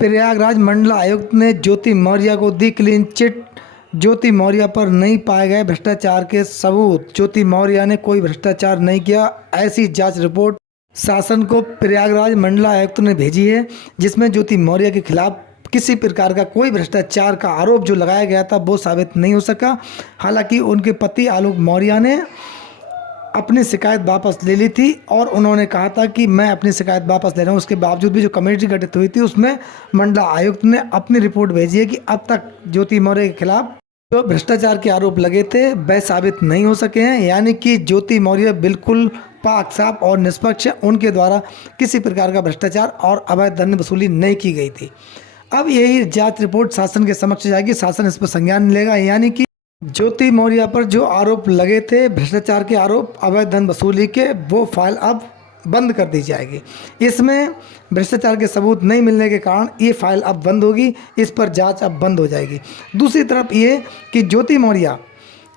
प्रयागराज मंडल आयुक्त ने ज्योति मौर्य को दी क्लीन चिट। ज्योति मौर्य पर नहीं पाए गए भ्रष्टाचार के सबूत। ज्योति मौर्य ने कोई भ्रष्टाचार नहीं किया, ऐसी जांच रिपोर्ट शासन को प्रयागराज मंडल आयुक्त ने भेजी है, जिसमें ज्योति मौर्य के खिलाफ किसी प्रकार का कोई भ्रष्टाचार का आरोप जो लगाया गया था वो साबित नहीं हो सका। हालांकि उनके पति आलोक मौर्य ने अपनी शिकायत वापस ले ली थी और उन्होंने कहा था कि मैं अपनी शिकायत वापस ले रहा हूँ। उसके बावजूद भी जो कमेटी गठित हुई थी उसमें मंडल आयुक्त ने अपनी रिपोर्ट भेजी है कि अब तक ज्योति मौर्य के खिलाफ जो भ्रष्टाचार के आरोप लगे थे वह साबित नहीं हो सके हैं, यानी कि ज्योति मौर्य बिल्कुल पाक साफ और निष्पक्ष है। उनके द्वारा किसी प्रकार का भ्रष्टाचार और अवैध धन वसूली नहीं की गई थी। अब यही जांच रिपोर्ट शासन के समक्ष जाएगी, शासन इस पर संज्ञान लेगा, यानी कि ज्योति मौर्य पर जो आरोप लगे थे भ्रष्टाचार के आरोप, अवैध धन वसूली के, वो फाइल अब बंद कर दी जाएगी। इसमें भ्रष्टाचार के सबूत नहीं मिलने के कारण ये फाइल अब बंद होगी, इस पर जांच अब बंद हो जाएगी। दूसरी तरफ ये कि ज्योति मौर्य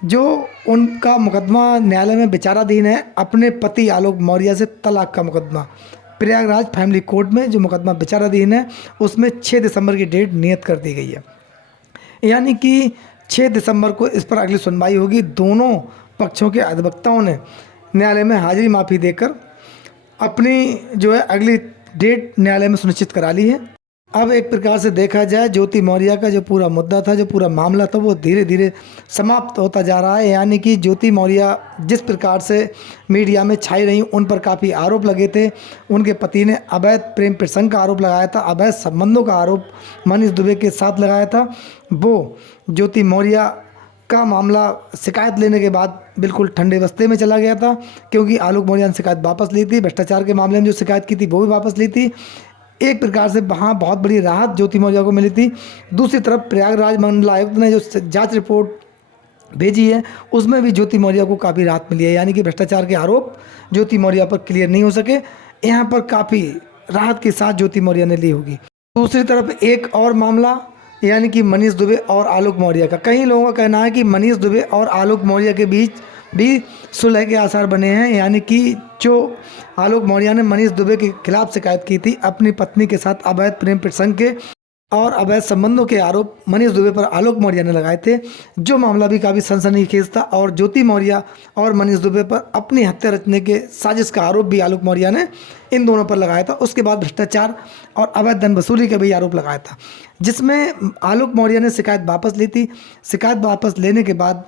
जो उनका मुकदमा न्यायालय में विचाराधीन है, अपने पति आलोक मौर्य से तलाक का मुकदमा प्रयागराज फैमिली कोर्ट में जो मुकदमा विचाराधीन है उसमें 6 दिसंबर की डेट नियत कर दी गई है, यानी कि 6 दिसंबर को इस पर अगली सुनवाई होगी। दोनों पक्षों के अधिवक्ताओं ने न्यायालय में हाजिरी माफ़ी देकर अपनी जो है अगली डेट न्यायालय में सुनिश्चित करा ली है। अब एक प्रकार से देखा जाए ज्योति मौर्य का जो पूरा मुद्दा था, जो पूरा मामला था, वो धीरे धीरे समाप्त होता जा रहा है। यानी कि ज्योति मौर्य जिस प्रकार से मीडिया में छाई रही, उन पर काफ़ी आरोप लगे थे। उनके पति ने अवैध प्रेम प्रसंग का आरोप लगाया था, अवैध संबंधों का आरोप मनीष दुबे के साथ लगाया था। वो ज्योति मौर्य का मामला शिकायत लेने के बाद बिल्कुल ठंडे बस्ते में चला गया था, क्योंकि आलोक मौर्य ने शिकायत वापस ली थी। भ्रष्टाचार के मामले में जो शिकायत की थी वो भी वापस ली थी। एक प्रकार से वहाँ बहुत बड़ी राहत ज्योति मौर्य को मिली थी। दूसरी तरफ प्रयागराज मंडल आयुक्त ने जो जांच रिपोर्ट भेजी है उसमें भी ज्योति मौर्य को काफ़ी राहत मिली है, यानी कि भ्रष्टाचार के आरोप ज्योति मौर्य पर क्लियर नहीं हो सके। यहाँ पर काफ़ी राहत के साथ ज्योति मौर्य ने ली होगी। दूसरी तरफ एक और मामला, यानी कि मनीष दुबे और आलोक मौर्य का। कई लोगों का कहना है कि मनीष दुबे और आलोक मौर्य के बीच भी सुलह के आसार बने हैं, यानी कि जो आलोक मौर्य ने मनीष दुबे के खिलाफ शिकायत की थी अपनी पत्नी के साथ अवैध प्रेम प्रसंग के और अवैध संबंधों के आरोप मनीष दुबे पर आलोक मौर्य ने लगाए थे, जो मामला भी काफ़ी सनसनीखेज था। और ज्योति मौर्य और मनीष दुबे पर अपनी हत्या रचने के साजिश का आरोप भी आलोक मौर्य ने इन दोनों पर लगाया था। उसके बाद भ्रष्टाचार और अवैध धन वसूली का भी आरोप लगाया था, जिसमें आलोक मौर्य ने शिकायत वापस ली थी। शिकायत वापस लेने के बाद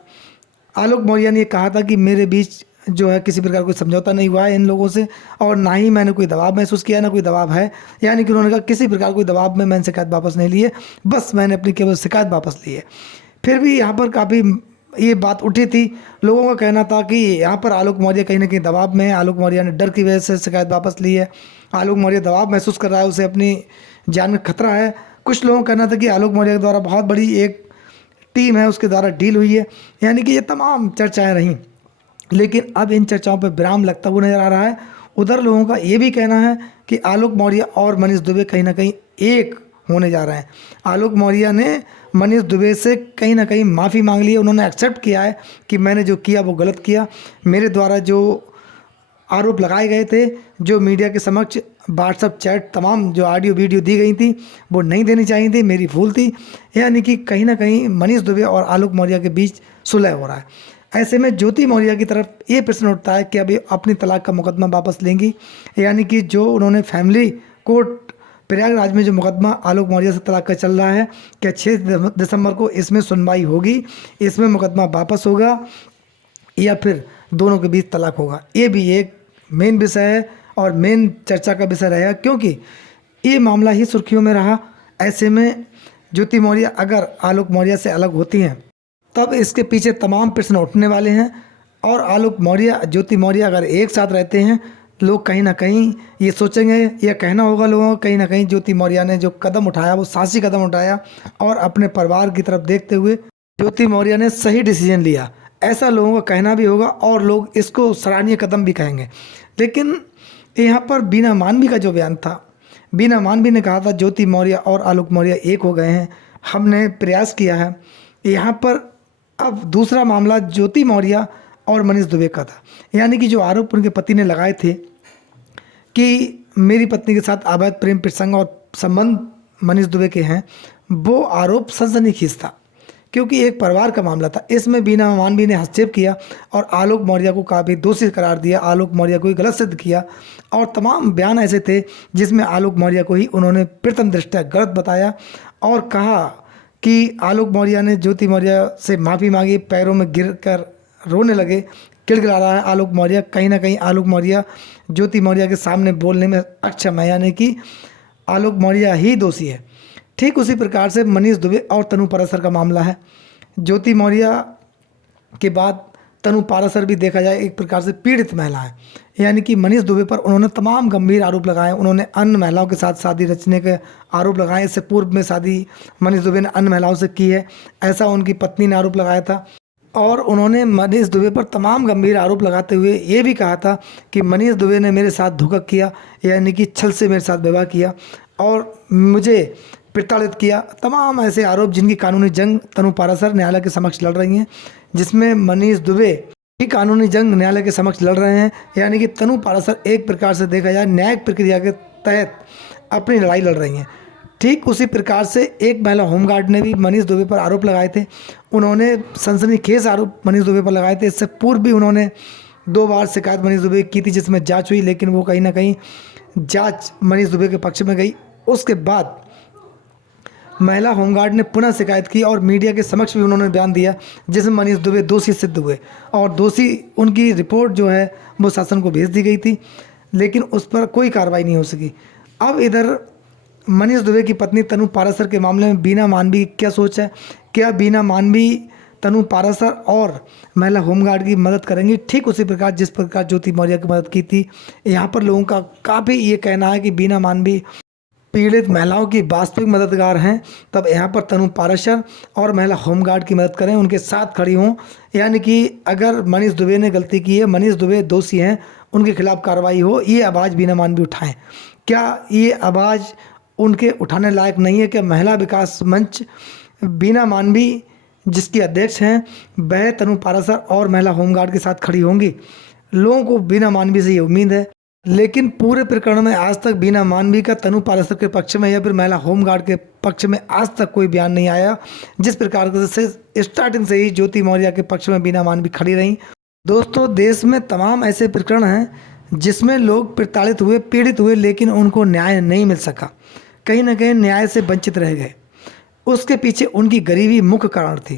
आलोक मौर्य ने कहा था कि मेरे बीच जो है किसी प्रकार कोई समझौता नहीं हुआ है इन लोगों से, और ना ही मैंने कोई दबाव महसूस किया, ना कोई दबाव है। यानी कि उन्होंने कहा किसी प्रकार कोई दबाव में मैंने शिकायत वापस नहीं ली है, बस मैंने अपनी केवल शिकायत वापस ली है। फिर भी यहाँ पर काफ़ी ये बात उठी थी, लोगों का कहना था कि यहाँ पर आलोक मौर्य कहीं ना कहीं दबाव में है, आलोक मौर्य ने डर की वजह से शिकायत वापस ली है, आलोक मौर्य दबाव महसूस कर रहा है, उसे अपनी जान में खतरा है। कुछ लोगों का कहना था कि आलोक मौर्य के द्वारा बहुत बड़ी एक टीम है उसके द्वारा डील हुई है। यानी कि ये तमाम चर्चाएँ रहीं, लेकिन अब इन चर्चाओं पर विराम लगता हुआ नजर आ रहा है। उधर लोगों का ये भी कहना है कि आलोक मौर्य और मनीष दुबे कहीं ना कहीं एक होने जा रहे हैं। आलोक मौर्य ने मनीष दुबे से कहीं ना कहीं माफ़ी मांग ली है, उन्होंने एक्सेप्ट किया है कि मैंने जो किया वो गलत किया, मेरे द्वारा जो आरोप लगाए गए थे, जो मीडिया के समक्ष व्हाट्सअप चैट तमाम जो ऑडियो वीडियो दी गई थी वो नहीं देनी चाहिए थी, मेरी भूल थी। यानी कि कहीं ना कहीं मनीष दुबे और आलोक मौर्य के बीच सुलह हो रहा है। ऐसे में ज्योति मौर्य की तरफ ये प्रश्न उठता है कि अभी अपनी तलाक का मुकदमा वापस लेंगी, यानी कि जो उन्होंने फैमिली कोर्ट प्रयागराज में जो मुकदमा आलोक मौर्य से तलाक का चल रहा है, क्या 6 दिसंबर को इसमें सुनवाई होगी, इसमें मुकदमा वापस होगा या फिर दोनों के बीच तलाक होगा। ये भी एक मेन विषय है और मेन चर्चा का विषय रहेगा, क्योंकि ये मामला ही सुर्खियों में रहा। ऐसे में ज्योति मौर्य अगर आलोक मौर्य से अलग होती हैं तब इसके पीछे तमाम प्रश्न उठने वाले हैं, और आलोक मौर्य ज्योति मौर्य अगर एक साथ रहते हैं लोग कहीं ना कहीं ये सोचेंगे, यह कहना होगा लोगों को कहीं ना कहीं ज्योति मौर्य ने जो कदम उठाया वो साहसी कदम उठाया और अपने परिवार की तरफ देखते हुए ज्योति मौर्य ने सही डिसीजन लिया, ऐसा लोगों का कहना भी होगा और लोग इसको सराहनीय कदम भी कहेंगे। लेकिन यहाँ पर बीना मानवी का जो बयान था, बीना मानवी ने कहा था ज्योति मौर्य और आलोक मौर्य एक हो गए हैं, हमने प्रयास किया है। यहाँ पर अब दूसरा मामला ज्योति मौर्य और मनीष दुबे का था, यानी कि जो आरोप उनके पति ने लगाए थे कि मेरी पत्नी के साथ अवैध प्रेम प्रसंग और संबंध मनीष दुबे के हैं, वो आरोप सनसनीखेज था क्योंकि एक परिवार का मामला था। इसमें बीना मानवी ने हस्तक्षेप किया और आलोक मौर्य को काफ़ी दोषी करार दिया, आलोक मौर्य को ही गलत सिद्ध किया और तमाम बयान ऐसे थे जिसमें आलोक मौर्य को ही उन्होंने प्रथम दृष्टया गलत बताया और कहा कि आलोक मौर्य ने ज्योति मौर्य से माफ़ी मांगी, पैरों में गिर कर रोने लगे, गिड़गिड़ा रहा है आलोक मौर्य। कहीं ना कहीं आलोक मौर्य ज्योति मौर्य के सामने बोलने में अक्षम है, यानी कि आलोक मौर्य ही दोषी है। ठीक उसी प्रकार से मनीष दुबे और तनु पाराशर का मामला है। ज्योति मौर्य के बाद तनु पाराशर भी देखा जाए एक प्रकार से पीड़ित महिला है, यानी कि मनीष दुबे पर उन्होंने तमाम गंभीर आरोप लगाए। उन्होंने अन्य महिलाओं के साथ शादी रचने के आरोप लगाए। इससे पूर्व में शादी मनीष दुबे ने अन्य महिलाओं से की है, ऐसा उनकी पत्नी ने आरोप लगाया था। और उन्होंने मनीष दुबे पर तमाम गंभीर आरोप लगाते हुए ये भी कहा था कि मनीष दुबे ने मेरे साथ धोखा किया, यानी कि छल से मेरे साथ विवाह किया और मुझे प्रताड़ित किया। तमाम ऐसे आरोप जिनकी कानूनी जंग तनु पाराशर न्यायालय के समक्ष लड़ रही हैं, जिसमें मनीष दुबे की कानूनी जंग न्यायालय के समक्ष लड़ रहे हैं, यानी कि तनु पाराशर एक प्रकार से देखा जाए न्यायिक प्रक्रिया के तहत अपनी लड़ाई लड़ रही हैं। ठीक उसी प्रकार से एक महिला होमगार्ड ने भी मनीष दुबे पर आरोप लगाए थे। उन्होंने सनसनीखेज आरोप मनीष दुबे पर लगाए थे। इससे पूर्व भी उन्होंने 2 बार शिकायत मनीष दुबे की थी, जिसमें जांच हुई, लेकिन वो कहीं ना कहीं जांच मनीष दुबे के पक्ष में गई। उसके बाद महिला होमगार्ड ने पुनः शिकायत की और मीडिया के समक्ष भी उन्होंने बयान दिया, जिसमें मनीष दुबे दोषी सिद्ध हुए और दोषी उनकी रिपोर्ट जो है वो शासन को भेज दी गई थी, लेकिन उस पर कोई कार्रवाई नहीं हो सकी। अब इधर मनीष दुबे की पत्नी तनु पाराशर के मामले में बीना मानवी की क्या सोच है? क्या बीना मानवी तनु पाराशर और महिला होमगार्ड की मदद करेंगी? ठीक उसी प्रकार जिस प्रकार ज्योति मौर्य की मदद की थी। यहाँ पर लोगों का काफ़ी ये कहना है कि बीना मानवी पीड़ित महिलाओं की वास्तविक मददगार हैं, तब यहाँ पर तनु पाराशर और महिला होमगार्ड की मदद करें, उनके साथ खड़ी हों। यानी कि अगर मनीष दुबे ने गलती की है, मनीष दुबे दोषी हैं, उनके खिलाफ कार्रवाई हो, ये आवाज़ बीना मानवी उठाएं। क्या ये आवाज़ उनके उठाने लायक नहीं है? क्या महिला विकास मंच बीना मानवी जिसकी अध्यक्ष हैं वह तनु पाराशर और महिला होमगार्ड के साथ खड़ी होंगी? लोगों को बीना मानवी से ये उम्मीद है, लेकिन पूरे प्रकरण में आज तक बीना मानवी का तनु पाराशर के पक्ष में या फिर महिला होमगार्ड के पक्ष में आज तक कोई बयान नहीं आया। जिस प्रकार से स्टार्टिंग से ही ज्योति मौर्य के पक्ष में बीना मानवी खड़ी रही। दोस्तों, देश में तमाम ऐसे प्रकरण हैं जिसमें लोग प्रताड़ित हुए, पीड़ित हुए, लेकिन उनको न्याय नहीं मिल सका, कहीं ना कहीं न्याय से वंचित रह गए। उसके पीछे उनकी गरीबी मुख्य कारण थी।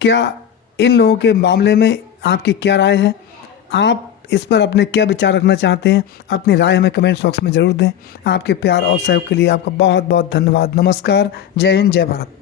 क्या इन लोगों के मामले में आपकी क्या राय है? आप इस पर अपने क्या विचार रखना चाहते हैं? अपनी राय हमें कमेंट बॉक्स में ज़रूर दें। आपके प्यार और सहयोग के लिए आपका बहुत बहुत धन्यवाद। नमस्कार, जय हिंद, जय भारत।